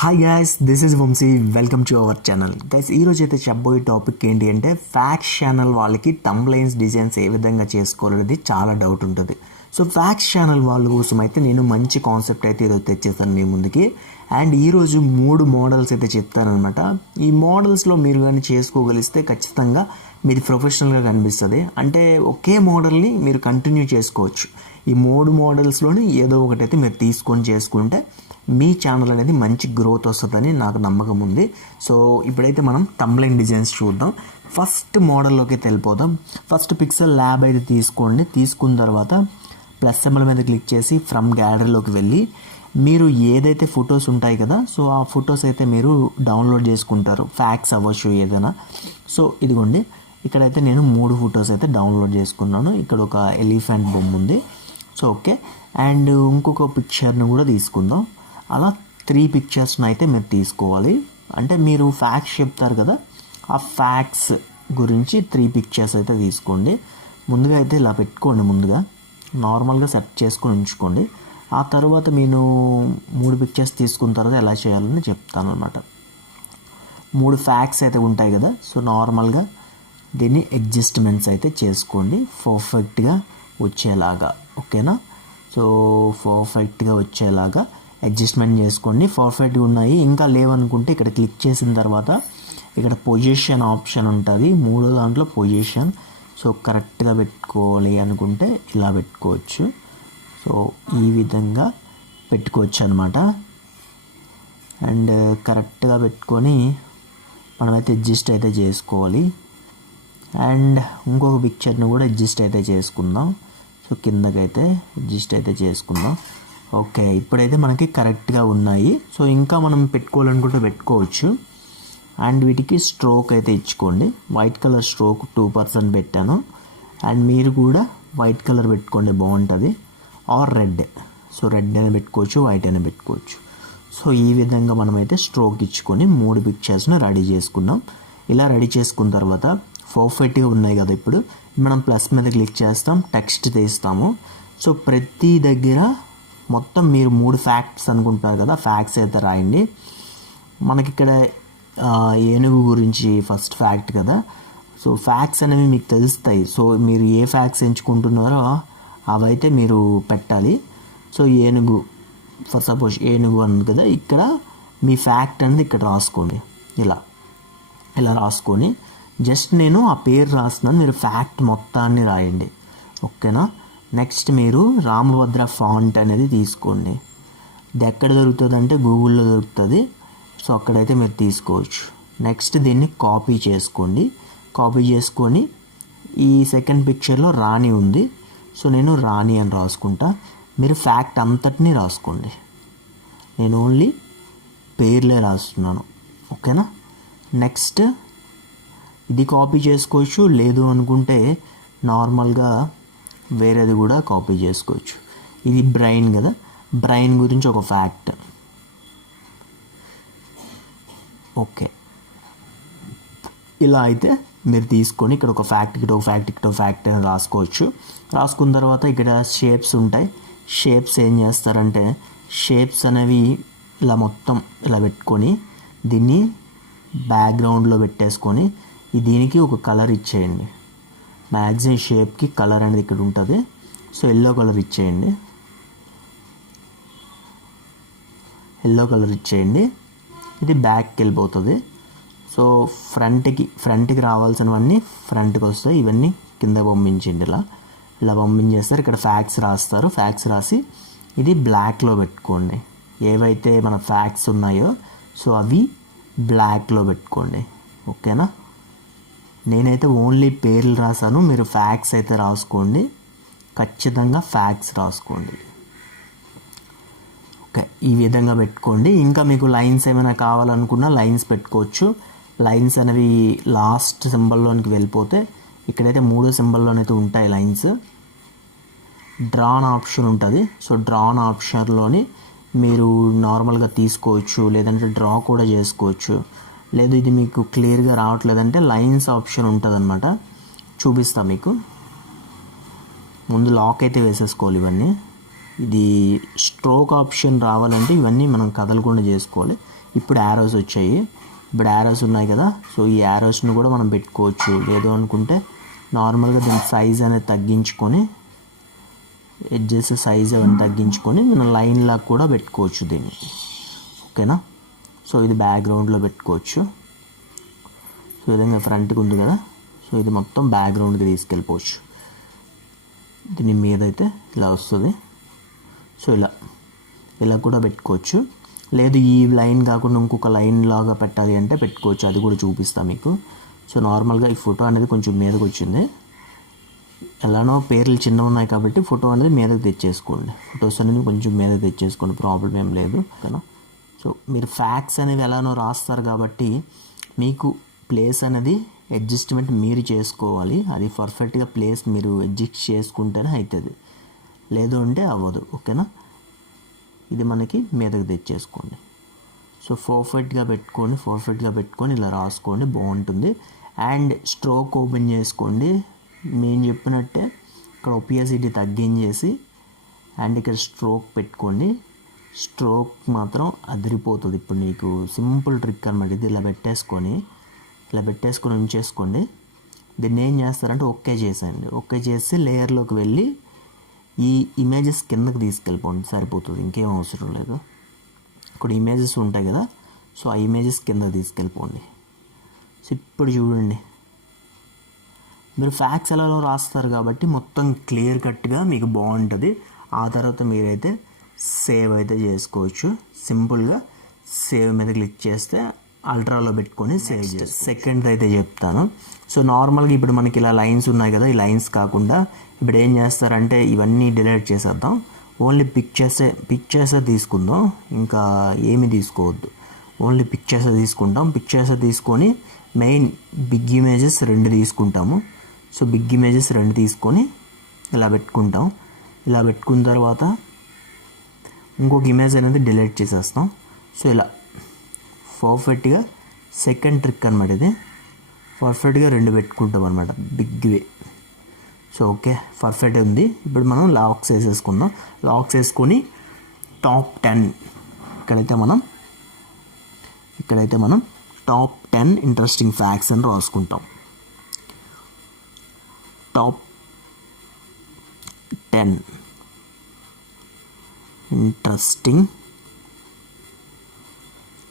Hi guys, this is Vamshi. Welcome to our channel. Guys, ఈరోజు అయితే చెప్పబోయే టాపిక్ ఏంటి అంటే ఫ్యాక్స్ ఛానల్ వాళ్ళకి థంబ్నెయిల్స్ డిజైన్స్ ఏ విధంగా చేసుకోవాలనేది చాలా డౌట్ ఉంటుంది. సో ఫ్యాక్స్ ఛానల్ వాళ్ళ కోసం అయితే నేను మంచి కాన్సెప్ట్ అయితే ఈరోజు తెచ్చేస్తాను మీ ముందుకి. అండ్ ఈరోజు 3 మోడల్స్ అయితే చెప్తానమాట. ఈ మోడల్స్లో మీరు కానీ చేసుకోగలిస్తే ఖచ్చితంగా మీది ప్రొఫెషనల్గా కనిపిస్తుంది. అంటే ఒకే మోడల్ని మీరు కంటిన్యూ చేసుకోవచ్చు. ఈ 3 మోడల్స్లోని ఏదో ఒకటైతే మీరు తీసుకొని చేసుకుంటే మీ ఛానల్ అనేది మంచి గ్రోత్ వస్తుందని నాకు నమ్మకం ఉంది. సో ఇప్పుడైతే మనం థంబ్నెయిల్ డిజైన్స్ చూద్దాం. ఫస్ట్ మోడల్లోకి వెళ్ళిపోదాం. ఫస్ట్ పిక్సెల్ ల్యాబ్ అయితే తీసుకోండి. తీసుకున్న తర్వాత ప్లస్ సింబల్ మీద క్లిక్ చేసి ఫ్రమ్ గ్యాలరీలోకి వెళ్ళి మీరు ఏదైతే ఫొటోస్ ఉంటాయి కదా, సో ఆ ఫొటోస్ అయితే మీరు డౌన్లోడ్ చేసుకుంటారు. ఫ్యాక్స్ అవ్వచ్చు ఏదైనా. సో ఇదిగోండి, ఇక్కడైతే నేను 3 ఫొటోస్ అయితే డౌన్లోడ్ చేసుకున్నాను. ఇక్కడ ఒక ఎలిఫెంట్ బొమ్మ ఉంది. సో ఓకే, అండ్ ఇంకొక పిక్చర్ని కూడా తీసుకుందాం. అలా 3 పిక్చర్స్ని అయితే మీరు తీసుకోవాలి. అంటే మీరు ఫ్యాక్ట్స్ చెప్తారు కదా, ఆ ఫ్యాక్ట్స్ గురించి 3 పిక్చర్స్ అయితే తీసుకోండి. ముందుగా అయితే ఇలా పెట్టుకోండి. ముందుగా నార్మల్గా సెట్ చేసుకొని ఉంచుకోండి. ఆ తర్వాత నేను 3 పిక్చర్స్ తీసుకున్న తర్వాత ఎలా చేయాలని చెప్తాను అనమాట. 3 ఫ్యాక్ట్స్ అయితే ఉంటాయి కదా, సో నార్మల్గా దీన్ని అడ్జస్ట్మెంట్స్ అయితే చేసుకోండి పర్ఫెక్ట్గా వచ్చేలాగా. ఓకేనా? సో పర్ఫెక్ట్గా వచ్చేలాగా అడ్జస్ట్మెంట్ చేసుకోండి. పర్ఫెక్ట్గా ఉన్నాయి. ఇంకా లేవనుకుంటే ఇక్కడ క్లిక్ చేసిన తర్వాత ఇక్కడ పొజిషన్ ఆప్షన్ ఉంటుంది. 3వ దాంట్లో పొజిషన్. సో కరెక్ట్గా పెట్టుకోవాలి అనుకుంటే ఇలా పెట్టుకోవచ్చు. సో ఈ విధంగా పెట్టుకోవచ్చు అనమాట. అండ్ కరెక్ట్గా పెట్టుకొని మనమైతే అడ్జస్ట్ అయితే చేసుకోవాలి. అండ్ ఇంకొక పిక్చర్ని కూడా అడ్జస్ట్ అయితే చేసుకుందాం. సో కిందకైతే అడ్జస్ట్ అయితే చేసుకుందాం. ఓకే, ఇప్పుడైతే మనకి కరెక్ట్గా ఉన్నాయి. సో ఇంకా మనం పెట్టుకోవాలనుకుంటే పెట్టుకోవచ్చు. అండ్ వీటికి స్ట్రోక్ అయితే ఇచ్చుకోండి. వైట్ కలర్ స్ట్రోక్ 2% పెట్టాను. అండ్ మీరు కూడా వైట్ కలర్ పెట్టుకోండి, బాగుంటుంది. Are red. సో రెడ్ అయినా పెట్టుకోవచ్చు, వైట్ అయినా పెట్టుకోవచ్చు. సో ఈ విధంగా మనమైతే స్ట్రోక్ ఇచ్చుకొని 3 పిక్చర్స్ని రెడీ చేసుకున్నాం. ఇలా రెడీ చేసుకున్న తర్వాత పర్ఫెక్ట్గా ఉన్నాయి కదా, ఇప్పుడు మనం ప్లస్ మీద క్లిక్ చేస్తాం, టెక్స్ట్ తీస్తాము. సో ప్రతి దగ్గర మొత్తం మీరు 3 ఫ్యాక్ట్స్ అనుకుంటారు కదా, ఫ్యాక్ట్స్ అయితే రాయండి. మనకి ఇక్కడ ఏనుగు గురించి ఫస్ట్ ఫ్యాక్ట్ కదా. సో ఫ్యాక్ట్స్ అనేవి మీకు తెలుస్తాయి. సో మీరు ఏ ఫ్యాక్ట్స్ ఎంచుకుంటున్నారో అవైతే మీరు పెట్టాలి. సో ఏనుగు, ఫర్ సపోజ్ ఏనుగు అన్నది కదా, ఇక్కడ మీ ఫ్యాక్ట్ అనేది ఇక్కడ రాసుకోండి. ఇలా రాసుకొని జస్ట్ నేను ఆ పేరు రాస్తున్నాను, మీరు ఫ్యాక్ట్ మొత్తాన్ని రాయండి. ఓకేనా? నెక్స్ట్ మీరు రామభద్ర ఫాంట్ అనేది తీసుకోండి. ఇది ఎక్కడ దొరుకుతుంది అంటే గూగుల్లో దొరుకుతుంది. సో అక్కడైతే మీరు తీసుకోవచ్చు. నెక్స్ట్ దీన్ని కాపీ చేసుకోండి. కాపీ చేసుకొని ఈ సెకండ్ పిక్చర్లో రాణి ఉంది. సో నేను రాణి అని రాసుకుంటా. మీరు ఫ్యాక్ట్ అంతటినీ రాసుకోండి. నేను ఓన్లీ పేర్లే రాస్తున్నాను. ఓకేనా? నెక్స్ట్ ఇది కాపీ చేసుకోవచ్చు. లేదు అనుకుంటే నార్మల్గా వేరేది కూడా కాపీ చేసుకోవచ్చు. ఇది బ్రెయిన్ కదా, బ్రెయిన్ గురించి ఒక ఫ్యాక్ట్. ఓకే, ఇలా అయితే మీరు తీసుకొని ఇక్కడ ఒక ఫ్యాక్ట్, ఇక్కడ ఒక ఫ్యాక్ట్, ఇక్కడ ఒక ఫ్యాక్ట్ అని రాసుకోవచ్చు. రాసుకున్న తర్వాత ఇక్కడ షేప్స్ ఉంటాయి. షేప్స్ ఏం చేస్తారంటే, షేప్స్ అనేవి ఇలా మొత్తం ఇలా పెట్టుకొని దీన్ని బ్యాక్గ్రౌండ్లో పెట్టేసుకొని దీనికి ఒక కలర్ ఇచ్చేయండి. మ్యాక్సిమం షేప్కి కలర్ అనేది ఇక్కడ ఉంటుంది. సో ఎల్లో కలర్ ఇచ్చేయండి. ఇది బ్యాక్కి వెళ్ళిపోతుంది. సో ఫ్రంట్కి రావాల్సినవన్నీ ఫ్రంట్కి వస్తాయి. ఇవన్నీ కింద పంపించండి. ఇలా పంపించేస్తారు. ఇక్కడ ఫ్యాక్ట్స్ రాస్తారు. ఫ్యాక్ట్స్ రాసి ఇది బ్లాక్లో పెట్టుకోండి. ఏవైతే మన ఫ్యాక్ట్స్ ఉన్నాయో సో అవి బ్లాక్లో పెట్టుకోండి. ఓకేనా? నేనైతే ఓన్లీ పేర్లు రాశాను. మీరు ఫ్యాక్ట్స్ అయితే రాసుకోండి. ఖచ్చితంగా ఫ్యాక్ట్స్ రాసుకోండి. ఓకే, ఈ విధంగా పెట్టుకోండి. ఇంకా మీకు లైన్స్ ఏమైనా కావాలనుకున్నా లైన్స్ పెట్టుకోవచ్చు. లైన్స్ అనేవి లాస్ట్ సింబల్లోనికి వెళ్ళిపోతే ఇక్కడైతే 3 సింబల్లోనైతే ఉంటాయి లైన్స్. డ్రాన్ ఆప్షన్ ఉంటుంది. సో డ్రాన్ ఆప్షన్లోని మీరు నార్మల్గా తీసుకోవచ్చు, లేదంటే డ్రా కూడా చేసుకోవచ్చు. లేదు ఇది మీకు క్లియర్గా రావట్లేదంటే లైన్స్ ఆప్షన్ ఉంటుంది అనమాట. చూపిస్తా మీకు. ముందు లాక్ అయితే వేసేసుకోవాలి ఇవన్నీ. ఇది స్ట్రోక్ ఆప్షన్ రావాలంటే ఇవన్నీ మనం కదలకుండా చేసుకోవాలి. ఇప్పుడు యారోస్ వచ్చాయి. ఇప్పుడు యారోస్ ఉన్నాయి కదా, సో ఈ యారోస్ని కూడా మనం పెట్టుకోవచ్చు. లేదు అనుకుంటే నార్మల్గా దీని సైజ్ అనేది తగ్గించుకొని, ఎడ్జెస్ సైజ్ అవన్నీ తగ్గించుకొని మనం లైన్ లాగా కూడా పెట్టుకోవచ్చు దీన్ని. ఓకేనా? సో ఇది బ్యాక్గ్రౌండ్లో పెట్టుకోవచ్చు. సో ఈ విధంగా ఫ్రంట్కి ఉంది కదా, సో ఇది మొత్తం బ్యాక్గ్రౌండ్కి తీసుకెళ్ళిపోవచ్చు. దీని మీద అయితే ఇలా వస్తుంది. సో ఇలా కూడా పెట్టుకోవచ్చు. లేదు ఈ లైన్ కాకుండా ఇంకొక లైన్ లాగా పెట్టాలి అంటే పెట్టుకోవచ్చు, అది కూడా చూపిస్తాను మీకు. సో నార్మల్గా ఈ ఫోటో అనేది కొంచెం మీదకి వచ్చింది. ఎలానో పేర్లు చిన్నవి ఉన్నాయి కాబట్టి ఫోటో అనేది మీదకి తెచ్చేసుకోండి. ఫొటోస్ అనేది కొంచెం మీద తెచ్చేసుకోండి, ప్రాబ్లం ఏం లేదు. ఓకేనా? సో మీరు ఫ్యాక్ట్స్ అనేవి ఎలానో రాస్తారు కాబట్టి మీకు ప్లేస్ అనేది అడ్జస్ట్మెంట్ మీరు చేసుకోవాలి. అది పర్ఫెక్ట్గా ప్లేస్ మీరు అడ్జస్ట్ చేసుకుంటేనే అవుతుంది, లేదు అంటే అవ్వదు. ఓకేనా? ఇది మనకి మీదకి తెచ్చేసుకోండి. సో పర్ఫెక్ట్గా పెట్టుకొని ఇలా రాసుకోండి, బాగుంటుంది. అండ్ స్ట్రోక్ ఓపెన్ చేసుకోండి. నేను చెప్పినట్టే ఇక్కడ ఒపియాసిటీ తగ్గించేసి అండ్ ఇక్కడ స్ట్రోక్ పెట్టుకోండి. స్ట్రోక్ మాత్రం అదిరిపోతుంది. ఇప్పుడు నీకు సింపుల్ ట్రిక్ అనమాట ఇది. ఇలా పెట్టేసుకొని ఉంచేసుకోండి. దీన్ని ఏం చేస్తారంటే ఓకే చేసేయండి. ఓకే చేసి లేయర్లోకి వెళ్ళి ఈ ఇమేజెస్ కిందకి తీసుకెళ్ళిపోండి, సరిపోతుంది, ఇంకేం అవసరం లేదు. ఇక్కడ ఇమేజెస్ ఉంటాయి కదా, సో ఆ ఇమేజెస్ కింద తీసుకెళ్ళిపోండి. సో ఇప్పుడు చూడండి, మీరు ఫ్యాక్ట్స్ ఎలా రాస్తారు కాబట్టి మొత్తం క్లియర్ కట్గా మీకు బాగుంటుంది. ఆ తర్వాత మీరైతే సేవ్ అయితే చేసుకోవచ్చు. సింపుల్గా సేవ్ మీద క్లిక్ చేస్తే అల్ట్రాలో పెట్టుకొని సేవ్ చేసి సెకండ్ అయితే చెప్తాను. సో నార్మల్గా ఇప్పుడు మనకి ఇలా లైన్స్ ఉన్నాయి కదా, ఈ లైన్స్ కాకుండా ఇప్పుడు ఏం చేస్తారంటే ఇవన్నీ డిలీట్ చేసేద్దాం. ఓన్లీ పిక్చర్సే తీసుకుందాం, ఇంకా ఏమి తీసుకోవద్దు. ఓన్లీ పిక్చర్సే తీసుకుంటాం. పిక్చర్సే తీసుకొని మెయిన్ బిగ్ ఇమేజెస్ 2 తీసుకుంటాము. సో బిగ్ ఇమేజెస్ 2 తీసుకొని ఇలా పెట్టుకుంటాం. ఇలా పెట్టుకున్న తర్వాత ఇంకొక ఇమేజ్ అనేది డిలీట్ చేసేస్తాం. సో ఇలా పర్ఫెక్ట్గా సెకండ్ ట్రిక్ అనమాట ఇది. పర్ఫెక్ట్గా 2 పెట్టుకుంటాం అనమాట బిగ్వే. సో ఓకే, పర్ఫెక్ట్ ఉంది. ఇప్పుడు మనం లాక్స్ వేసేసుకుందాం. లాక్స్ వేసుకొని టాప్ 10 ఇక్కడైతే మనం టాప్ 10 ఇంట్రెస్టింగ్ ఫ్యాక్ట్స్ అని రాసుకుంటాం. టాప్ 10 ఇంట్రెస్టింగ్,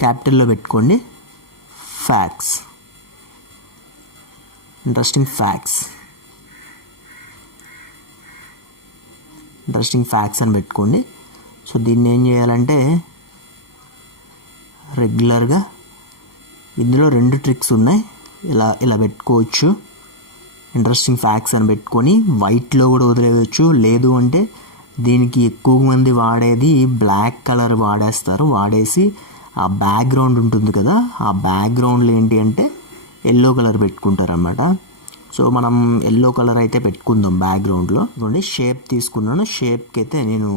క్యాపిటల్లో పెట్టుకోండి, ఫ్యాక్ట్స్, ఇంట్రెస్టింగ్ ఫ్యాక్ట్స్ అని పెట్టుకోండి. సో దీన్ని ఏం చేయాలంటే రెగ్యులర్గా ఇందులో 2 ట్రిక్స్ ఉన్నాయి. ఇలా పెట్టుకోవచ్చు. ఇంట్రెస్టింగ్ ఫ్యాక్ట్స్ అని పెట్టుకొని వైట్లో కూడా వదిలేయచ్చు. లేదు అంటే దీనికి ఎక్కువ మంది వాడేది బ్లాక్ కలర్ వాడేసి ఆ బ్యాక్గ్రౌండ్ ఉంటుంది కదా, ఆ బ్యాక్గ్రౌండ్లో ఏంటి అంటే ఎల్లో కలర్ పెట్టుకుంటారన్నమాట. సో మనం ఎల్లో కలర్ అయితే పెట్టుకుందాం బ్యాక్గ్రౌండ్లో. షేప్ తీసుకున్నాను, షేప్కి అయితే నేను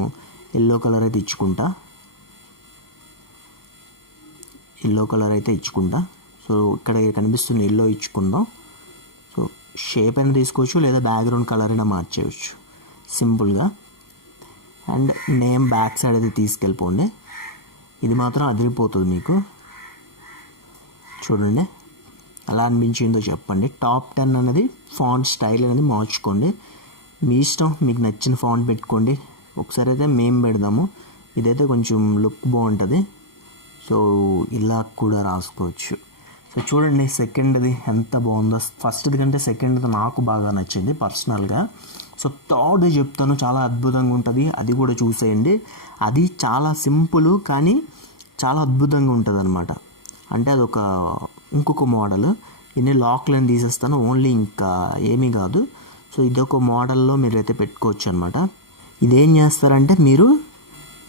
ఎల్లో కలర్ అయితే ఇచ్చుకుంటా. సో ఇక్కడ కనిపిస్తున్న ఎల్లో ఇచ్చుకుందాం. సో షేప్ అయినా తీసుకోవచ్చు, లేదా బ్యాక్గ్రౌండ్ కలర్ అయినా మార్చేయచ్చు సింపుల్గా. అండ్ నేమ్ బ్యాక్ సైడ్ అయితే తీసుకెళ్ళిపోండి. ఇది మాత్రం అదిరిపోతుంది మీకు. చూడండి ఎలా అనిపించిందో చెప్పండి. టాప్ 10 అనేది ఫాంట్ స్టైల్ అనేది మార్చుకోండి, మీ ఇష్టం, మీకు నచ్చిన ఫాంట్ పెట్టుకోండి. ఒకసారి అయితే మేము పెడదాము, ఇదైతే కొంచెం లుక్ బాగుంటుంది. సో ఇలా కూడా రాసుకోవచ్చు. సో చూడండి సెకండ్ది ఎంత బాగుందో. ఫస్ట్ది కంటే సెకండ్ది నాకు బాగా నచ్చింది పర్సనల్గా. సో థర్డ్ చెప్తాను, చాలా అద్భుతంగా ఉంటుంది, అది కూడా చూసేయండి. అది చాలా సింపుల్ కానీ చాలా అద్భుతంగా ఉంటుంది అనమాట. అంటే అదొక ఇంకొక మోడల్. ఇన్ని లాక్లను తీసేస్తాను, ఓన్లీ ఇంకా ఏమీ కాదు. సో ఇదొక మోడల్లో మీరైతే పెట్టుకోవచ్చు అనమాట. ఇదేం చేస్తారంటే మీరు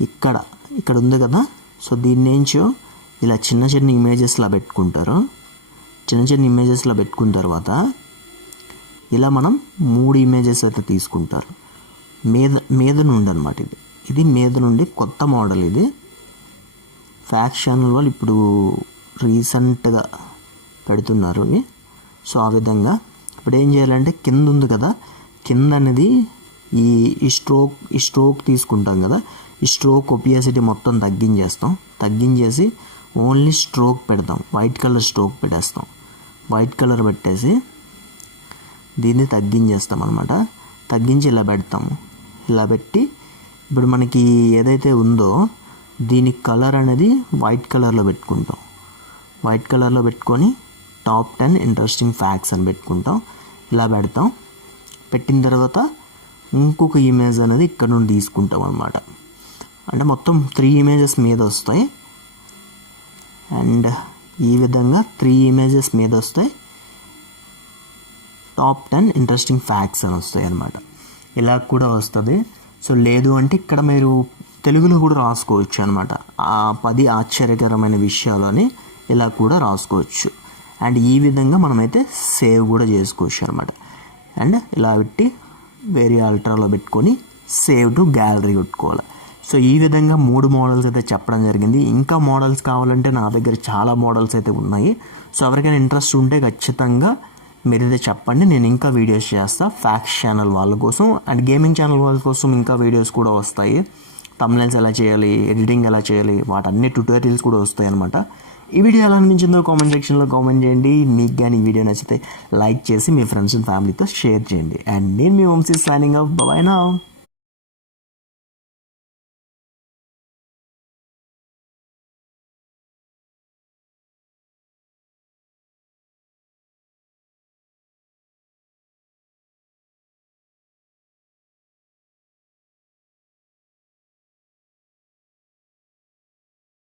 ఇక్కడ ఉంది కదా, సో దీన్నేంచో ఇలా చిన్న చిన్న ఇమేజెస్లా పెట్టుకుంటారు. చిన్న ఇమేజెస్లా పెట్టుకున్న తర్వాత ఇలా మనం 3 ఇమేజెస్ అయితే తీసుకుంటారు మీద నుండి అనమాట. ఇది మీద నుండి కొత్త మోడల్. ఇది ఫ్యాక్స్ ఛానల్ వాళ్ళు ఇప్పుడు రీసెంట్గా పెడుతున్నారు ఇవి. సో ఆ విధంగా ఇప్పుడు ఏం చేయాలంటే కింద ఉంది కదా, కింద అనేది ఈ స్ట్రోక్ తీసుకుంటాం కదా, ఈ స్ట్రోక్ ఒపియాసిటీ మొత్తం తగ్గించేసి ఓన్లీ స్ట్రోక్ పెడతాం, వైట్ కలర్ స్ట్రోక్ పెట్టేస్తాం. వైట్ కలర్ పెట్టేసి దీన్ని తగ్గించేస్తాం అనమాట. తగ్గించి ఇలా పెడతాము. ఇలా పెట్టి ఇప్పుడు మనకి ఏదైతే ఉందో దీని కలర్ అనేది వైట్ కలర్లో పెట్టుకుంటాం. వైట్ కలర్లో పెట్టుకొని టాప్ 10 ఇంట్రెస్టింగ్ ఫ్యాక్ట్స్ అని పెట్టుకుంటాం. ఇలా పెడతాం. పెట్టిన తర్వాత ఇంకొక ఇమేజ్ అనేది ఇక్కడ నుండి తీసుకుంటాం అనమాట. అంటే మొత్తం 3 ఇమేజెస్ మీద వస్తాయి. అండ్ ఈ విధంగా 3 ఇమేజెస్ మీద వస్తాయి. టాప్ 10 ఇంట్రెస్టింగ్ ఫ్యాక్ట్స్ అని వస్తాయి అన్నమాట. ఇలా కూడా వస్తుంది. సో లేదు అంటే ఇక్కడ మీరు తెలుగులో కూడా రాసుకోవచ్చు అనమాట. ఆ 10 ఆశ్చర్యకరమైన విషయాలు అని ఇలా కూడా రాసుకోవచ్చు. అండ్ ఈ విధంగా మనమైతే సేవ్ కూడా చేసుకోవచ్చు అనమాట. అండ్ ఇలా పెట్టి వేరే అల్ట్రాలో పెట్టుకొని సేవ్ టు గ్యాలరీ కొట్టుకోవాలి. సో ఈ విధంగా 3 మోడల్స్ అయితే చెప్పడం జరిగింది. ఇంకా మోడల్స్ కావాలంటే నా దగ్గర చాలా మోడల్స్ అయితే ఉన్నాయి. సో ఎవరికైనా ఇంట్రెస్ట్ ఉంటే ఖచ్చితంగా మీరైతే చెప్పండి, నేను ఇంకా వీడియోస్ చేస్తాను ఫ్యాక్ట్స్ ఛానల్ వాళ్ళ కోసం. అండ్ గేమింగ్ ఛానల్ వాళ్ళ కోసం ఇంకా వీడియోస్ కూడా వస్తాయి. థంబ్నెయిల్స్ ఎలా చేయాలి, ఎడిటింగ్ ఎలా చేయాలి, వాటన్ని ట్యుటోరియల్స్ కూడా వస్తాయి అనమాట. ఈ వీడియో ఎలా అనిపించిందో కామెంట్ సెక్షన్లో కామెంట్ చేయండి. మీకు కానీ ఈ వీడియో నచ్చితే లైక్ చేసి మీ ఫ్రెండ్స్ అండ్ ఫ్యామిలీతో షేర్ చేయండి. అండ్ నేను మీ Vamsi signing off. Bye now.